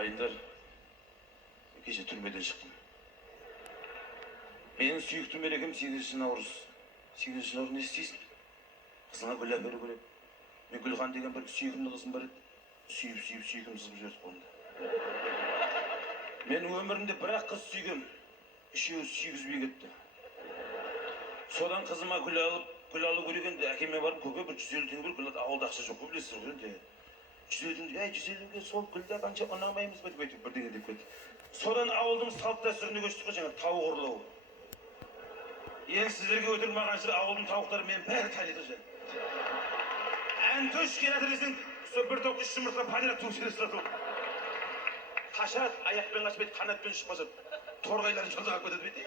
ағайындар, кеше түрмеден шықтым. Менің сүйікті мерекем 8 наурыз. 8 наурыз не істейсің? Қызыңа гүл әперу керек. Мен Гүлхан деген бір сүйкімді қызым бар еді. Сүйіп сүйкімсіз жіберді қолында. Мен өмірімде бір-ақ қыз сүйгем. Үшеуі сүйгізбей кетті. Содан қызыма гүл алу керек енді. Әкеме барып көке бір 150 теңге бер, гүл алды. Ауылда ақша жоқ, білесіздер ғой енді. 150 теңге, 150 теңге сол гүлді қанша ұнамаймыз ба деп бірдеңе деп кетті. Содан ауылдың салт дәстүріне көштік қой, жаңа тауық ұрлау. Енді сіздерге өтірік мағаншы ауылдың тауықтары мен бәрі таниды же. Әнтөш келеді десең, сол бір тоқ 3 жұмыртқа подряд туып жатады. Қашады, аяқпен қашпайды, қанатпен ұшып қашады. Торғайларын жолдап кетеді.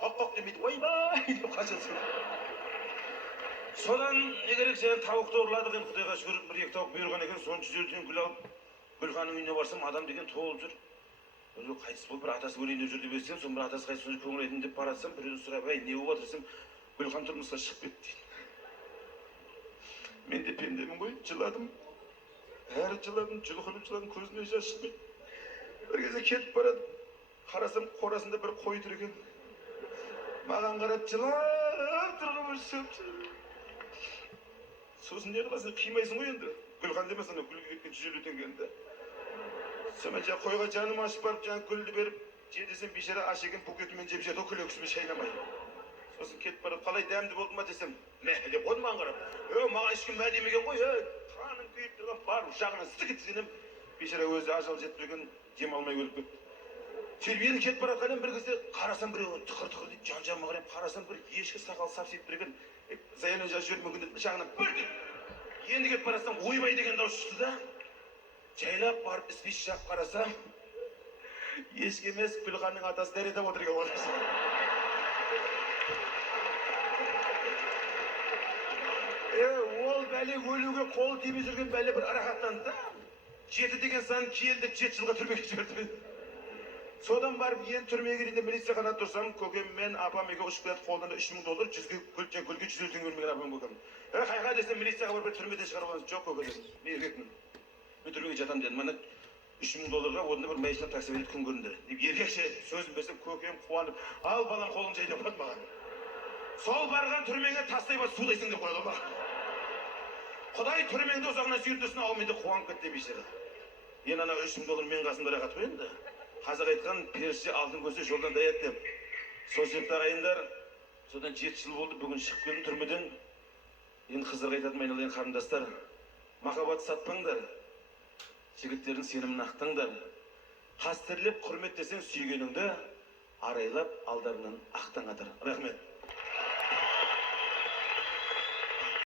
Қоқ демейді, ойбай деп қашады. Содан не керек, жаңа тауықты ұрладық, енді Құдайға шүкір 1-2 тауық бұйырған екен. Соны 150 теңге гүл алып, Гүлханның үйіне барсам, адам деген толып жүр. Қайтыс болып бір атасы өлейін деп жүр деп естісем, соны бір атасы қайтыс болып көңіл айтын деп баратсам, біреуді сұрап, "Ей, не болып жатыр?" десем, "Гүлхан тұрмысқа шығып кетті" дейді. Мен де пендемін ғой, жыладым. Әрі жыладым, жұлқынып жыладым, көзіме жас шықпайды. Bir кезде кетіп барады. Қарасам, қорасында бір қой тұр екен. Маған қарап жылап тұрғым өшіп. Сосын не қыласың, қимайсың ғой енді. Гүлхан демес, ана гүлге кеткен 150 теңгені. Сонымен қойға жаным ашып барып, жаңа гүлді беріп, же десем, бейшара аш екен букетімен жеп жеді, күлексімен шайнамай. Сосын кетіп барып, қалай дәмді болды ма десем, "Мә" деп қойды маған қарап. Маған ешкім мә демеген ғой, қаным күйіп тұрған бар жағына сытық еткізгенім, бейшара өзі ажал жетіп жүрген, дем алмай өліп кетті. Сөйтіп енді кетіп бара жатқан бір кезде қарасам біреу тықыр дейді, жан-жағыма қарап қарасам бір ешкі сақал сапсиып тұр екен. Заянан жазып жіберіп мүмкін деді, жағынан бір деп. Енді кетіп барасам, ойбай деген дауыс шықты да, жайлап барып іспес жағып қарасам, ешкі емес, Гүлханның атасы дәрет алып отыр екен ғой. Ол бәле өлуге қолы тимей жүрген бәле бір рахаттанды да. 7 деген сан келді, 7 жылға түрмеге жіберді. Содан барып енді түрмеге дейін милицияға тұрсам, көкем мен апам екеуі ұшып келеді, қолдарында 3000 доллар, гүлге 150 теңге бермеген апам көкем. Қайға десем, милицияға барып түрмеден шығарып аламыз. Жоқ көке дедім, мен еркекпін. Мен түрмеге жатамын дедім. Мына 3000 долларға одында бір машина такси береді күн көрінді. Деп еркекше сөзін берсем, көкем қуанып, "Ал балам, қолың жай" деп қойды маған. Сол барған түрмеге тастай бас судайсың деп қойды маған. Құдай түрмеңді ұзағынан сүйіртесін, ал менде қуанып кетті бейшара. Енді ана 3000 доллар мен қасымда рахат қой енді. Қазақ айтқан, періште алтын көзі жолдан даят деп. Сол себепті ағайындар, содан 7 жыл болды, бүгін шығып келдім түрмеден. Енді қыздарға айтатын айналайын қарындастар, махаббат сатпаңдар, жігіттердің сенімін ақтаңдар. Қастерлеп құрметтесең сүйгеніңді, арайлап алдарынан ақтаңатыр. Рахмет.